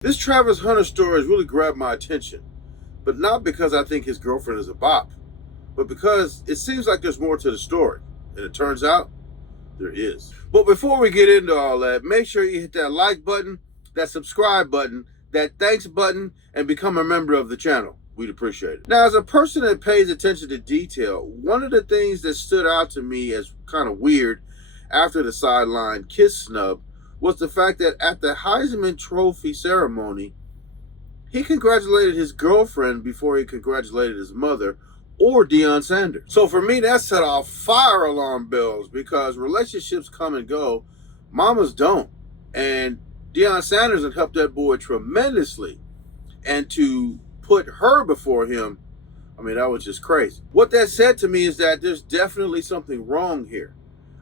This Travis Hunter story has really grabbed my attention, but not because I think his girlfriend is a bop, but because it seems like there's more to the story, and it turns out there is. But before we get into all that, make sure you hit that like button, that subscribe button, that thanks button, and become a member of the channel. We'd appreciate it. Now, as a person that pays attention to detail, one of the things that stood out to me as kind of weird after the sideline kiss snub was the fact that at the Heisman Trophy ceremony, he congratulated his girlfriend before he congratulated his mother or Deion Sanders. So for me, that set off fire alarm bells because relationships come and go, mamas don't. And Deion Sanders had helped that boy tremendously. And to put her before him, I mean, that was just crazy. What that said to me is that there's definitely something wrong here.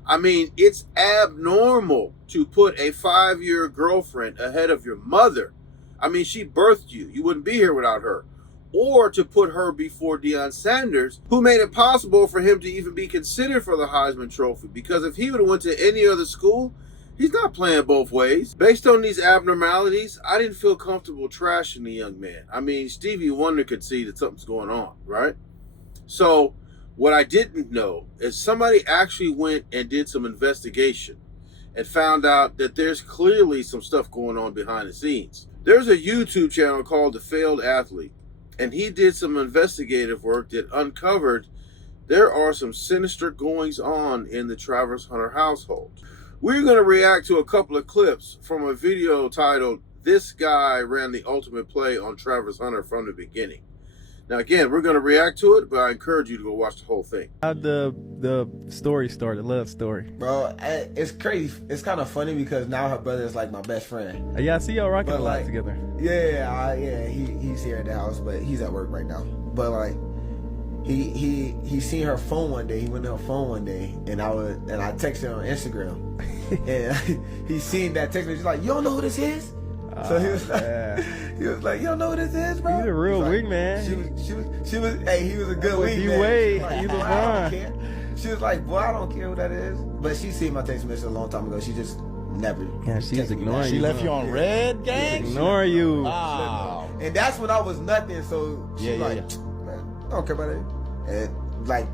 I mean, it's abnormal to put a 5-year girlfriend ahead of your mother. I mean, she birthed you. You wouldn't be here without her. Or to put her before Deion Sanders, who made it possible for him to even be considered for the Heisman Trophy. Because if he would have went to any other school, he's not playing both ways. Based on these abnormalities, I didn't feel comfortable trashing the young man. I mean, Stevie Wonder could see that something's going on, right? So what I didn't know is somebody actually went and did some investigation and found out that there's clearly some stuff going on behind the scenes. There's a YouTube channel called The Failed Athlete, and he did some investigative work that uncovered there are some sinister goings on in the Travis Hunter household. We're going to react to a couple of clips from a video titled, "This Guy Ran the Ultimate Play on Travis Hunter from the Beginning." Now, again, we're going to react to it, but I encourage you to go watch the whole thing. How'd the story start, the love story? Bro, it's crazy. It's kind of funny because now her brother is like my best friend. Yeah, I see y'all rocking a lot like, together. Yeah, he's here at the house, but he's at work right now. But like, he seen her phone one day. He went to her phone one day, and I texted her on Instagram, and he seen that text. He's like, "You don't know who this is?" So he was like, "You don't know who this is, bro?" He's a real like, wing man. She was. Hey, he was a good wing man. Wade, Like, he's a I don't care. She was like, "Boy, I don't care who that is." But she seen my text message a long time ago. She just never. Yeah, she's ignoring you. She left you on red, gang? Ignore you. Wow. And that's when I was nothing. So she man, I don't care about it. And like,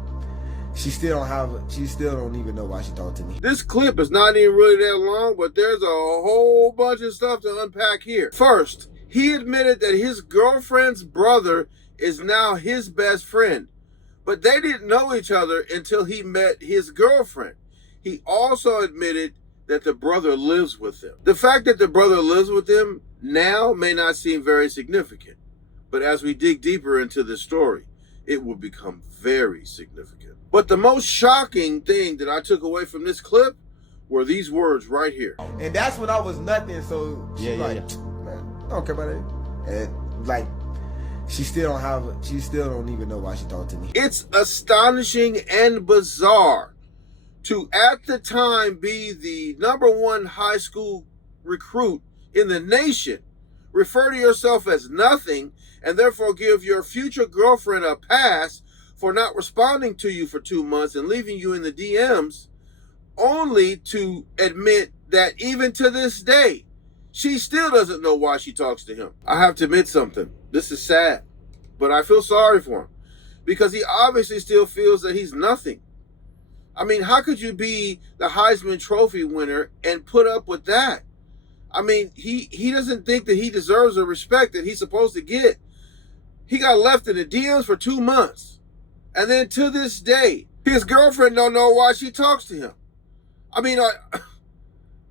she still don't even know why she talked to me. This clip is not even really that long, but there's a whole bunch of stuff to unpack here. First, he admitted that his girlfriend's brother is now his best friend, but they didn't know each other until he met his girlfriend. He also admitted that the brother lives with him. The fact that the brother lives with him now may not seem very significant, but as we dig deeper into this story, it will become very significant. But the most shocking thing that I took away from this clip were these words right here. And that's when I was nothing. So she man, I don't care about it. And like, she still don't even know why she talked to me. It's astonishing and bizarre to, at the time, be the #1 high school recruit in the nation, refer to yourself as nothing, and therefore give your future girlfriend a pass for not responding to you for 2 months and leaving you in the DMs, only to admit that even to this day, she still doesn't know why she talks to him. I have to admit something. This is sad, but I feel sorry for him because he obviously still feels that he's nothing. I mean, how could you be the Heisman Trophy winner and put up with that? I mean, he doesn't think that he deserves the respect that he's supposed to get. He got left in the DMs for 2 months. And then to this day, his girlfriend don't know why she talks to him. I mean,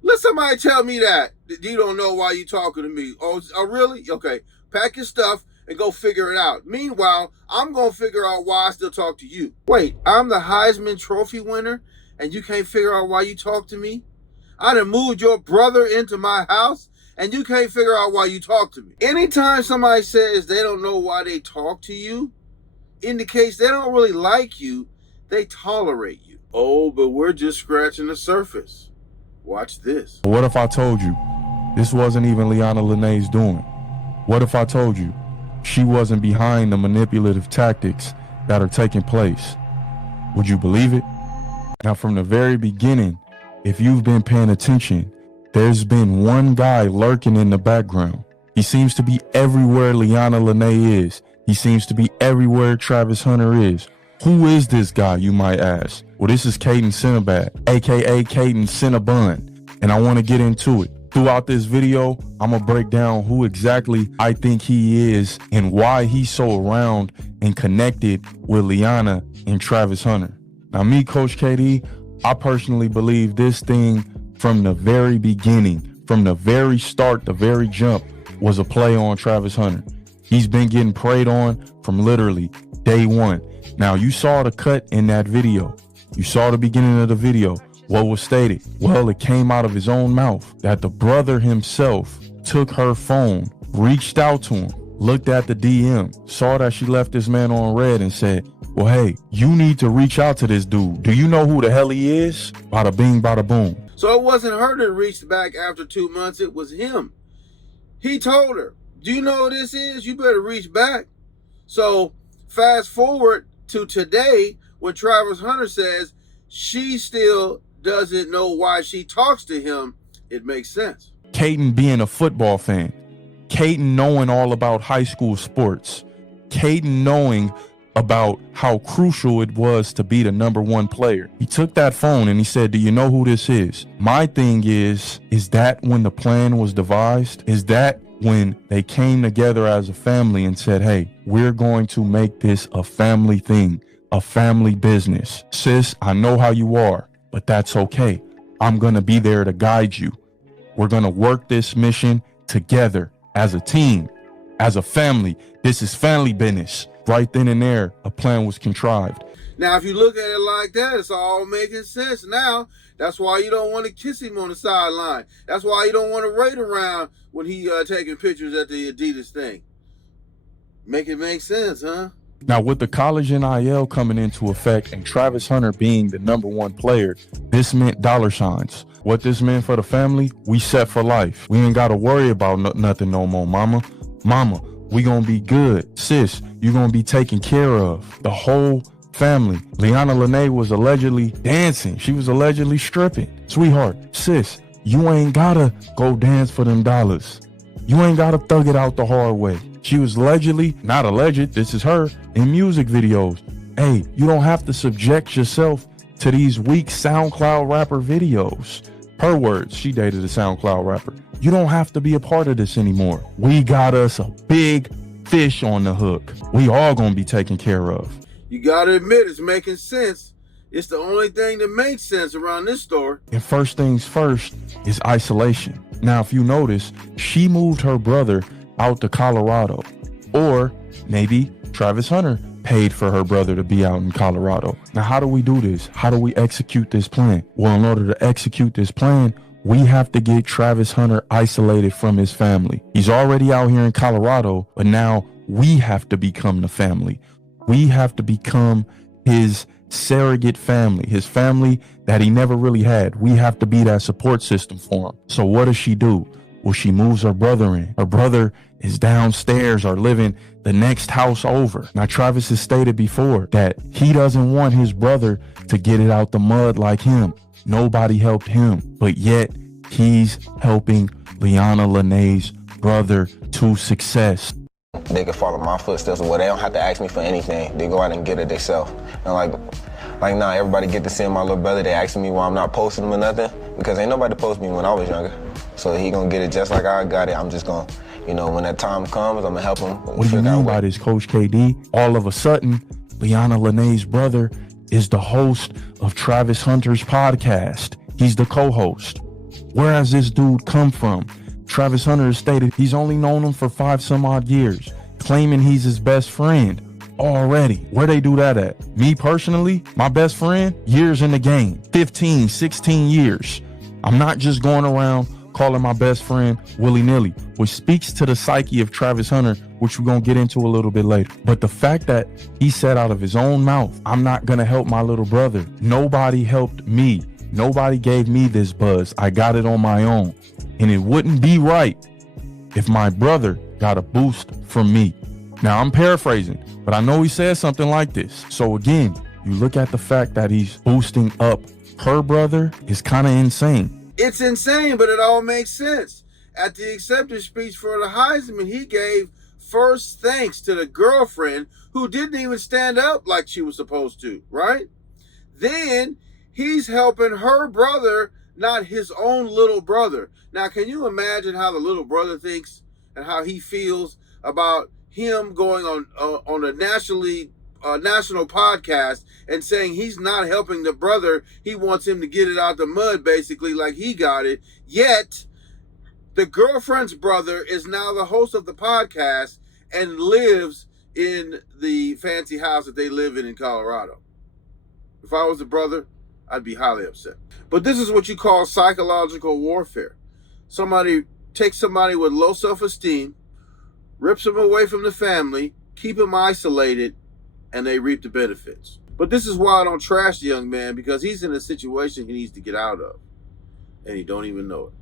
let somebody tell me that you don't know why you talking to me. Oh, really? Okay, pack your stuff and go figure it out. Meanwhile, I'm going to figure out why I still talk to you. Wait, I'm the Heisman Trophy winner and you can't figure out why you talk to me? I done moved your brother into my house and you can't figure out why you talk to me. Anytime somebody says they don't know why they talk to you, indicates they don't really like you, they tolerate you. Oh, but we're just scratching the surface. Watch this. What if I told you this wasn't even Liana Lene's doing? What if I told you she wasn't behind the manipulative tactics that are taking place? Would you believe it? Now, from the very beginning, if you've been paying attention, there's been one guy lurking in the background. He seems to be everywhere Liana Lene is. He seems to be everywhere Travis Hunter is. Who is this guy, you might ask? Well, this is Caden Cinnabad, aka Caden Cinnabun, and I want to get into it. Throughout this video, I'm gonna break down who exactly I think he is and why he's so around and connected with Liana and Travis Hunter. Now, me, Coach KD, I personally believe this thing from the very beginning, from the very start, the very jump, was a play on Travis Hunter. He's been getting preyed on from literally day one. Now, you saw the cut in that video. You saw the beginning of the video. What was stated? Well, it came out of his own mouth that the brother himself took her phone, reached out to him, looked at the DM, saw that she left this man on red and said, well, hey, you need to reach out to this dude. Do you know who the hell he is? Bada bing, bada boom. So it wasn't her that reached back after 2 months. It was him. He told her, do you know who this is? You better reach back. So fast forward to today when Travis Hunter says she still doesn't know why she talks to him. It makes sense. Caden being a football fan, Caden knowing all about high school sports, Caden knowing about how crucial it was to be the #1 player. He took that phone and he said, do you know who this is? My thing is that when the plan was devised? Is that when they came together as a family and said, hey, we're going to make this a family thing, a family business. Sis, I know how you are, but that's okay. I'm going to be there to guide you. We're going to work this mission together as a team, as a family. This is family business. Right then and there, a plan was contrived. Now, if you look at it like that, it's all making sense now. That's why you don't want to kiss him on the sideline. That's why you don't want to raid around when he taking pictures at the Adidas thing. Make it make sense, huh? Now, with the college NIL coming into effect and Travis Hunter being the #1 player, this meant dollar signs. What this meant for the family, we set for life. We ain't got to worry about nothing no more, mama. Mama, we gonna be good. Sis, you gonna be taken care of. The whole family. Liana Lene was allegedly dancing. She was allegedly stripping. Sweetheart, sis, you ain't gotta go dance for them dollars. You ain't gotta thug it out the hard way. She was allegedly, not alleged, this is her, in music videos. Hey, you don't have to subject yourself to these weak SoundCloud rapper videos. Her words, she dated a SoundCloud rapper. You don't have to be a part of this anymore. We got us a big fish on the hook. We all gonna be taken care of. You gotta admit it's making sense. It's the only thing that makes sense around this story. And first things first is isolation. Now, if you notice, she moved her brother out to Colorado. Or maybe Travis Hunter paid for her brother to be out in Colorado. Now, how do we do this? How do we execute this plan? Well, in order to execute this plan, we have to get Travis Hunter isolated from his family. He's already out here in Colorado, but now we have to become the family. We have to become his surrogate family, his family that he never really had. We have to be that support system for him. So what does she do? Well, she moves her brother in. Her brother is downstairs or living the next house over. Now, Travis has stated before that he doesn't want his brother to get it out the mud like him. Nobody helped him, but yet he's helping Liana Lene's brother to success. They can follow my footsteps, well, they don't have to ask me for anything. They go out and get it themselves. And like now, everybody get to see my little brother. They asking me why I'm not posting him or nothing, because ain't nobody post me when I was younger. So he gonna get it just like I got it. I'm just gonna, when that time comes, I'm gonna help him. What do you mean by this, Coach KD? All of a sudden, Liana Lene's brother is the host of Travis Hunter's podcast. He's the co-host. Where has this dude come from? Travis Hunter has stated he's only known him for 5 some odd years, claiming he's his best friend already. Where they do that at? Me personally, my best friend, years in the game, 15, 16 years. I'm not just going around calling my best friend willy-nilly, which speaks to the psyche of Travis Hunter, which we're going to get into a little bit later. But the fact that he said out of his own mouth, I'm not going to help my little brother. Nobody helped me. Nobody gave me this buzz. I got it on my own. And it wouldn't be right if my brother got a boost from me. Now, I'm paraphrasing, but I know he said something like this. So again, you look at the fact that he's boosting up her brother is kind of insane. It's insane, but it all makes sense. at the acceptance speech for the Heisman, he gave first thanks to the girlfriend who didn't even stand up like she was supposed to, right? Then he's helping her brother, not his own little brother. Now, can you imagine how the little brother thinks and how he feels about him going on a national podcast and saying he's not helping the brother? He wants him to get it out the mud, basically, like he got it. Yet the girlfriend's brother is now the host of the podcast and lives in the fancy house that they live in Colorado. If I was a brother, I'd be highly upset. But this is what you call psychological warfare. Somebody takes somebody with low self-esteem, rips them away from the family, keep them isolated, and they reap the benefits. But this is why I don't trash the young man, because he's in a situation he needs to get out of, and he don't even know it.